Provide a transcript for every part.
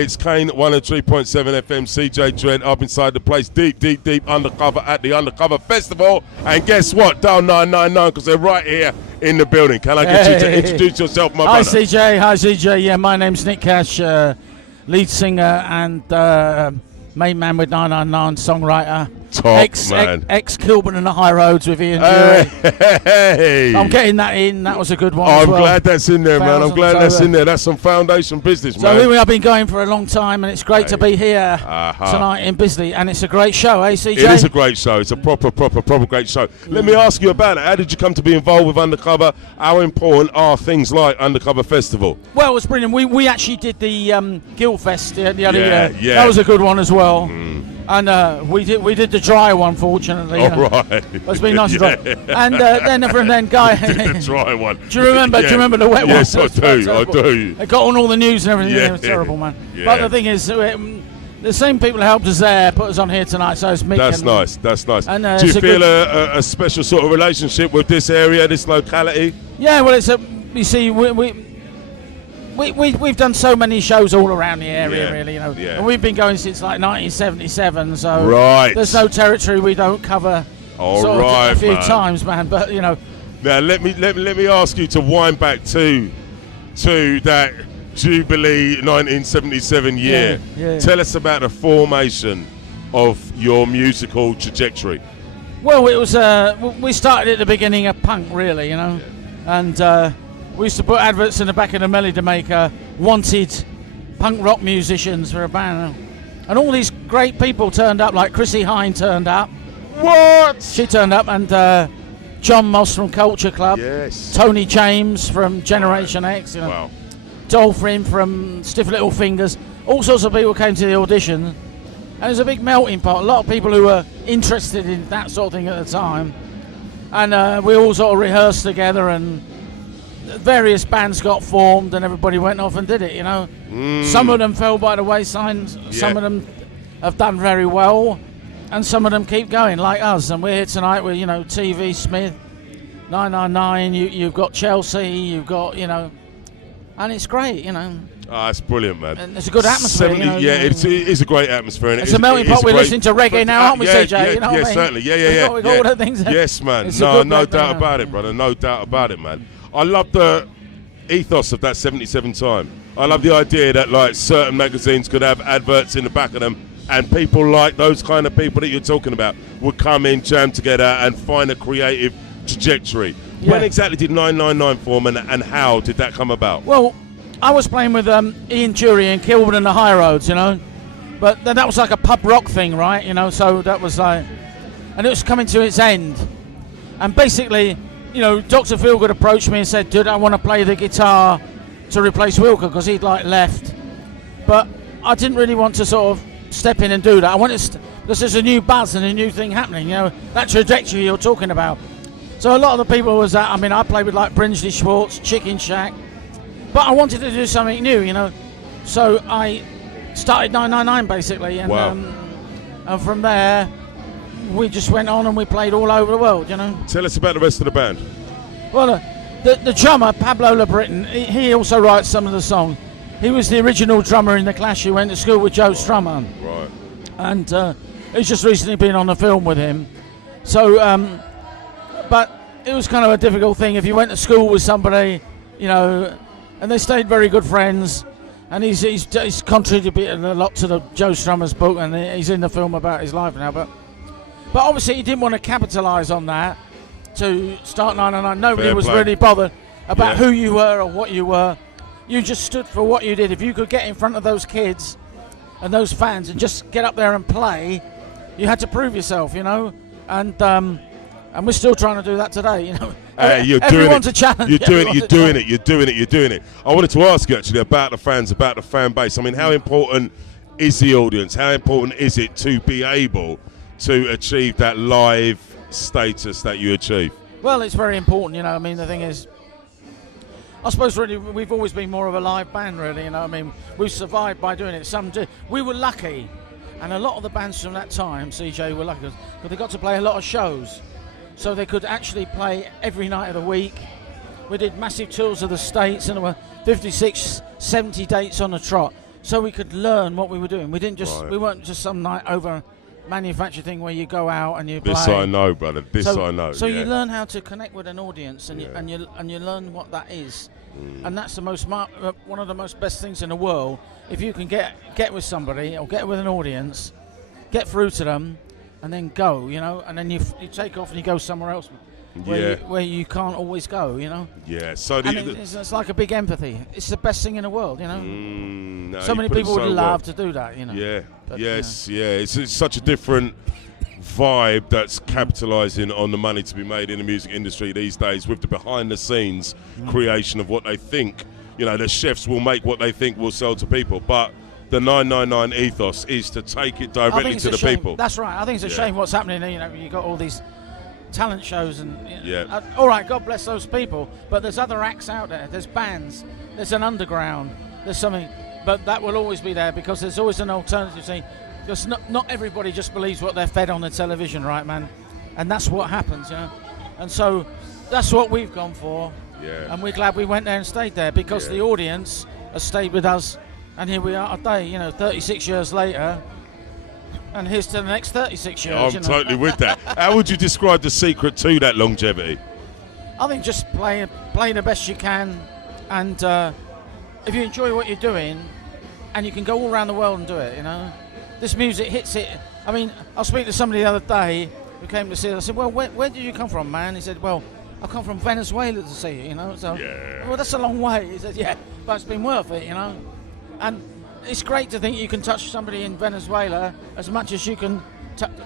It's Kane, 103.7 FM, DJed up inside the place, deep undercover at the Undercover Festival. And guess what? Dial 999 because they're right here in the building. Can I get you to introduce yourself, my brother? Hi, CJ. Yeah, my name's Nick Cash, lead singer and main man with 999, songwriter. Ex-Kilburn and the High Roads with Ian Jury. Hey. I'm getting that in. That was a good one. I'm glad that's in there, man. I'm glad that's in there. That's some foundation business, man. So here we have been going for a long time, and it's great to be here tonight in Bisley, and it's a great show, eh, CJ? It is a great show. It's a proper great show. Let me ask you about it. How did you come to be involved with Undercover? How important are things like Undercover Festival? Well, it's brilliant. We actually did the Guild Fest the other year. Yeah. That was a good one as well. And we did the dry one, fortunately. Right. It's been nice and dry. And then Guy. The dry one. Do you remember? Do you remember the wet one? Yes, I do. It got on all the news and everything. Yeah. It was terrible, man. Yeah. But the thing is, the same people who helped us there put us on here tonight. So it's Mick. That's nice. And, do you feel a special sort of relationship with this area, this locality? Yeah. Well, you see, We've done so many shows all around the area, really, you know. Yeah. And we've been going since like 1977, so there's no territory we don't cover a few times, man. But you know. Now let me ask you to wind back to that Jubilee 1977 year. Yeah. Tell us about the formation of your musical trajectory. Well, it was we started at the beginning of punk, really, you know, and. We used to put adverts in the back of the Melody Maker, wanted punk rock musicians for a band. And all these great people turned up, like Chrissy Hine turned up. What? She turned up, and John Moss from Culture Club. Yes. Tony James from Generation X. You know. Wow. Dolphin from Stiff Little Fingers. All sorts of people came to the audition. And it was a big melting pot. A lot of people who were interested in that sort of thing at the time. And we all sort of rehearsed together, and various bands got formed and everybody went off and did it, you know. Some of them fell by the wayside, some of them have done very well, and some of them keep going like us. And we're here tonight with, you know, TV Smith, 999, you've got Chelsea, you've got, you know, and it's great, you know. It's brilliant, man. And it's a good atmosphere. You know, it is a great atmosphere. And it's a melting pot. We're listening to reggae now, aren't we, CJ? You know what I mean? Certainly. Yeah. We've got all the things. Yes, man. No doubt about it, brother. No doubt about it, man. I love the ethos of that 77 time. I love the idea that like certain magazines could have adverts in the back of them, and people like those kind of people that you're talking about would come in, jam together, and find a creative trajectory. Yeah. When exactly did 999 form, and how did that come about? Well, I was playing with Ian Jury in Kilburn and the High Roads, you know, but then that was like a pub rock thing, right? You know, so that was like, and it was coming to its end, and basically, you know, Dr. Feelgood approached me and said, dude, I want to play the guitar to replace Wilco because he'd like left. But I didn't really want to sort of step in and do that. I wanted because there's a new buzz and a new thing happening, you know, that trajectory you're talking about. So a lot of the people was that, I mean, I played with like Brinsley Schwartz, Chicken Shack, but I wanted to do something new, you know. So I started 999 basically, and, and from there, we just went on and we played all over the world, you know. Tell us about the rest of the band. Well, the drummer, Pablo LeBritton, he also writes some of the songs. He was the original drummer in The Clash who went to school with Joe Strummer. Right. And he's just recently been on a film with him. So, but it was kind of a difficult thing if you went to school with somebody, you know, and they stayed very good friends. And he's contributed a lot to the Joe Strummer's book, and he's in the film about his life now. But obviously he didn't want to capitalise on that to start 999. Nobody was really bothered about who you were or what you were. You just stood for what you did. If you could get in front of those kids and those fans and just get up there and play, you had to prove yourself, you know. And we're still trying to do that today, you know. Everyone's a challenge. You're doing it. I wanted to ask you actually about the fans, about the fan base. I mean, how important is the audience? How important is it to be able to achieve that live status that you achieve? Well, it's very important, you know. I mean, the thing is, I suppose really we've always been more of a live band, really, you know. I mean, we've survived by doing it. We were lucky, and a lot of the bands from that time, CJ, were lucky because they got to play a lot of shows, so they could actually play every night of the week. We did massive tours of the States, and there were 56, 70 dates on the trot. so we could learn what we were doing. We didn't just Right. we weren't just some night over manufactured thing where you go out and you This play. I know, brother. This I know. So yeah. you learn how to connect with an audience, and Yeah. you learn what that is, and that's the one of the most best things in the world. If you can get with somebody or get with an audience, get through to them, and then go, and then you take off and you go somewhere else where you can't always go, Yeah. So it's like a big empathy. It's the best thing in the world, no, so many people would love to do that, Yeah. But, yes. Yeah. It's such a different vibe that's capitalising on the money to be made in the music industry these days, with the behind the scenes creation of what they think. The chefs will make what they think will sell to people, but the 999 ethos is to take it directly to the people. That's right. I think it's a shame what's happening. You've got all these talent shows and Yeah. all right, God bless those people, but there's other acts out there. There's bands, there's an underground, there's something, but that will always be there because there's always an alternative scene. Because not everybody just believes what they're fed on the television, right, man? And that's what happens, and so that's what we've gone for. Yeah. And we're glad we went there and stayed there because the audience has stayed with us, and here we are today, 36 years later. And here's to the next 36 years. I'm totally with that. How would you describe the secret to that longevity? I think just play the best you can, and if you enjoy what you're doing, and you can go all around the world and do it, This music hits it. I mean, I was speaking to somebody the other day who came to see it. I said, well, where did you come from, man? He said, well, I come from Venezuela to see it, So, well, that's a long way. He said, yeah, but it's been worth it, And it's great to think you can touch somebody in Venezuela as much as you can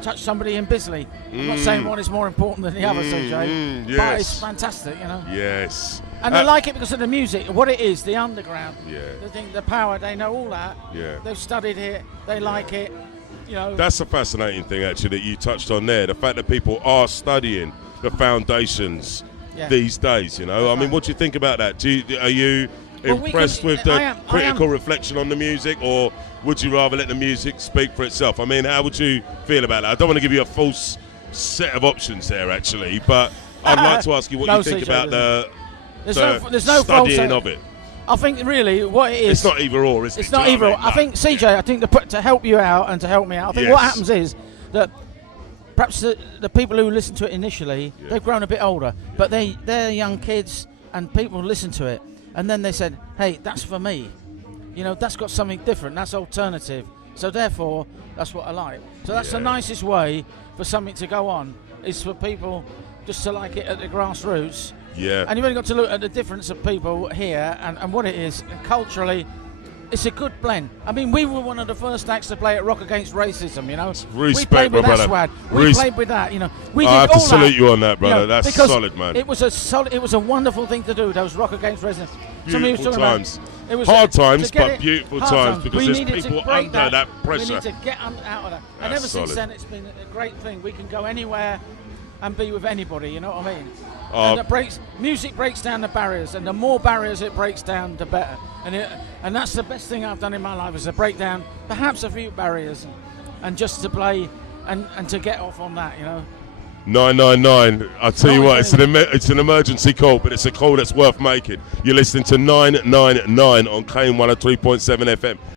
touch somebody in Bisley. I'm not saying one is more important than the other, CJ, yes. but it's fantastic, Yes. And I like it because of the music, what it is, the underground, Yeah. the power, they know all that. Yeah. They've studied it, they like it, That's a fascinating thing, actually, that you touched on there. The fact that people are studying the foundations these days, I mean, what do you think about that? Are you impressed with the critical reflection on the music, or would you rather let the music speak for itself? I mean, how would you feel about that? I don't want to give you a false set of options there, actually, but I'd like to ask you what you think about the studying of it. I think really what it is... It's not either or, is it? It's not either or. I think, CJ, I think to help you out and to help me out, I think what happens is that perhaps the people who listen to it initially, they've grown a bit older, but they're young kids and people listen to it. And then they said, hey, that's for me. That's got something different. That's alternative. So therefore, that's what I like. So that's the nicest way for something to go on, is for people just to like it at the grassroots. Yeah. And you've only got to look at the difference of people here and what it is. And culturally, it's a good blend. I mean, we were one of the first acts to play at Rock Against Racism, Respect, we played with brother. Aswad. We played with that, We did I have to all salute that, you on that, brother. That's solid, man. It was a wonderful thing to do. Those Rock Against Racism. Beautiful times. It was hard times, but it, beautiful hard times because we there's people under that pressure. We need to get out of that. And ever since then, it's been a great thing. We can go anywhere and be with anybody. You know what I mean? And music breaks down the barriers, and the more barriers it breaks down, the better. And that's the best thing I've done in my life, is to break down perhaps a few barriers, and just to play and to get off on that. 999. I'll tell you what, it's an emergency call, but it's a call that's worth making. You're listening to 999 on Kane 103.7 FM.